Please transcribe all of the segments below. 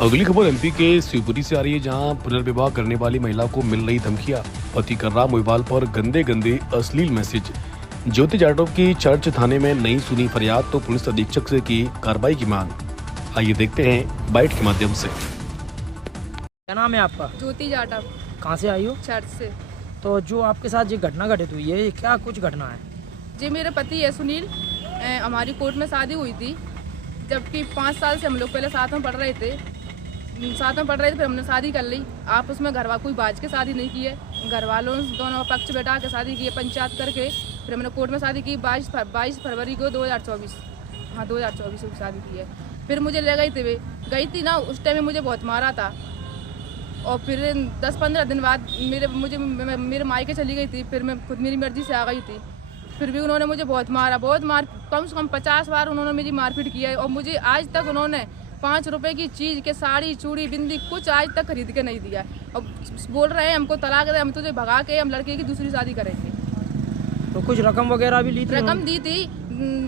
अगली खबर एमपी के शिवपुरी से आ रही है, जहां पुनर्विवाह करने वाली महिला को मिल रही धमकियां। पति कर रहा मोबाइल पर गंदे गंदे अश्लील मैसेज। ज्योति जाटव की चर्च थाने में नहीं सुनी फरियाद तो पुलिस अधीक्षक से की कार्रवाई की मांग। आइए देखते हैं बाइट के माध्यम से। क्या नाम है आपका? ज्योति जाटव। कहाँ से आई हो? चर्च से। तो जो आपके साथ ये घटना घटित हुई है, ये क्या कुछ घटना है? जी मेरे पति है सुनील। हमारी कोर्ट में शादी हुई थी, जबकि 5 साल से हम लोग पहले साथ में पढ़ रहे थे। फिर हमने शादी कर ली। आप उसमें कोई बाज के शादी नहीं की है, घर वालों दोनों पक्ष बैठा के शादी की है, पंचायत करके। फिर हमने कोर्ट में शादी की 22 फरवरी को 2024। हाँ 2024 को शादी की है। फिर मुझे ले गई थी ना, उस टाइम में मुझे बहुत मारा था। और फिर 10-15 दिन बाद मेरे मायके चली गई थी। फिर मैं खुद मेरी मर्जी से आ गई थी। फिर भी उन्होंने मुझे बहुत मार कम से कम 50 बार उन्होंने मेरी मारपीट की है। और मुझे आज तक उन्होंने 5 रुपए की चीज़ के साड़ी चूड़ी बिंदी कुछ आज तक खरीद के नहीं दिया। अब बोल रहे हैं हमको तलाक दे, हम तुझे भगा के हम लड़के की दूसरी शादी करेंगे। तो कुछ रकम वगैरह भी ली थी? रकम दी थी।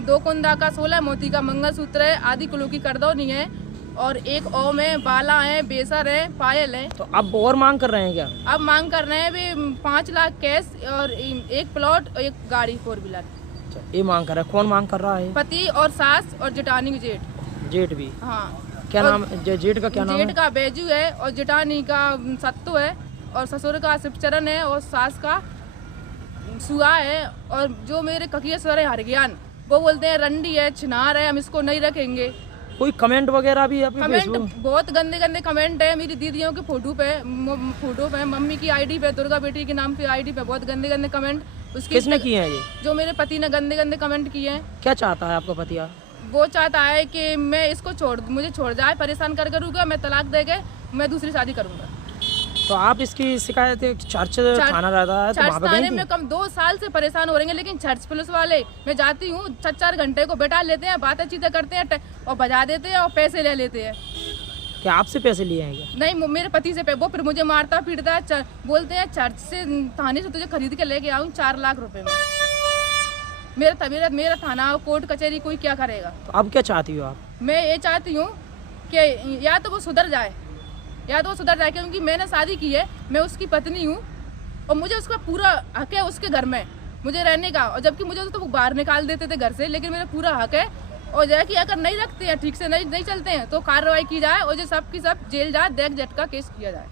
2 कुंदा का 16 मोती का मंगलसूत्र है, आधी किलो की करदौनी है, और एक ओम है, बाला है, बेसर है, पायल है। तो अब और मांग कर रहे हैं क्या? अब मांग कर रहे हैं भी 5 लाख कैश और 1 प्लॉट और 1 गाड़ी 4 व्हीलर। ये मांग कर रहा है। कौन मांग कर रहा है? पति और सास और जेठानी जेठ। जेठ भी? हाँ। क्या नाम? जेठ का क्या नाम है? जेठ का बैजू है और जेठानी का सत्तू है और ससुर का शिवचरण है और सास का सुहा है। और जो मेरे ककियेश्वर है हरज्ञान, वो बोलते हैं रंडी है, छिनार है, हम इसको नहीं रखेंगे। कोई कमेंट वगैरह भी है? कमेंट बहुत गंदे गंदे कमेंट है। मेरी दीदियों के फोटो पे, मम्मी की आईडी पे, दुर्गा बेटी के नाम पे आईडी पे बहुत गंदे गंदे कमेंट। उसकी किसने किए हैं ये? जो मेरे पति ने गंदे गंदे कमेंट किए हैं। क्या चाहता है आपका पति? वो चाहता है कि मैं इसको मुझे छोड़ जाए, परेशान कर करूँगा, मैं तलाक देके मैं दूसरी शादी करूँगा। तो आप इसकी शिकायत चर्च थाना रहता है, तो वहाँ पे थाने में कम 2 साल से परेशान हो रहे हैं। लेकिन चर्च पुलिस वाले, मैं जाती हूँ 4 घंटे को बैठा लेते हैं, बातें चीतें करते हैं और बजा देते हैं और पैसे ले लेते हैं। क्या आपसे पैसे लिए हैं क्या? नहीं, मेरे पति से वो फिर मुझे मारता पीटता है। बोलते हैं चर्च से थाने से तुझे खरीद के लेके आऊँ 4 लाख रुपए में। मेरा थाना कोर्ट कचहरी कोई क्या करेगा? तो अब क्या चाहती हो आप? मैं ये चाहती हूँ कि या तो वो सुधर जाए, क्योंकि मैंने शादी की है, मैं उसकी पत्नी हूँ और मुझे उसका पूरा हक है उसके घर में मुझे रहने का। और जबकि मुझे तो वो बाहर निकाल देते थे घर से, लेकिन मेरा पूरा हक है। और जैसे कि अगर नहीं रखते हैं, ठीक से नहीं चलते हैं, तो कार्रवाई की जाए और जो सब की सब जेल जाए, देख झटका केस किया जाए।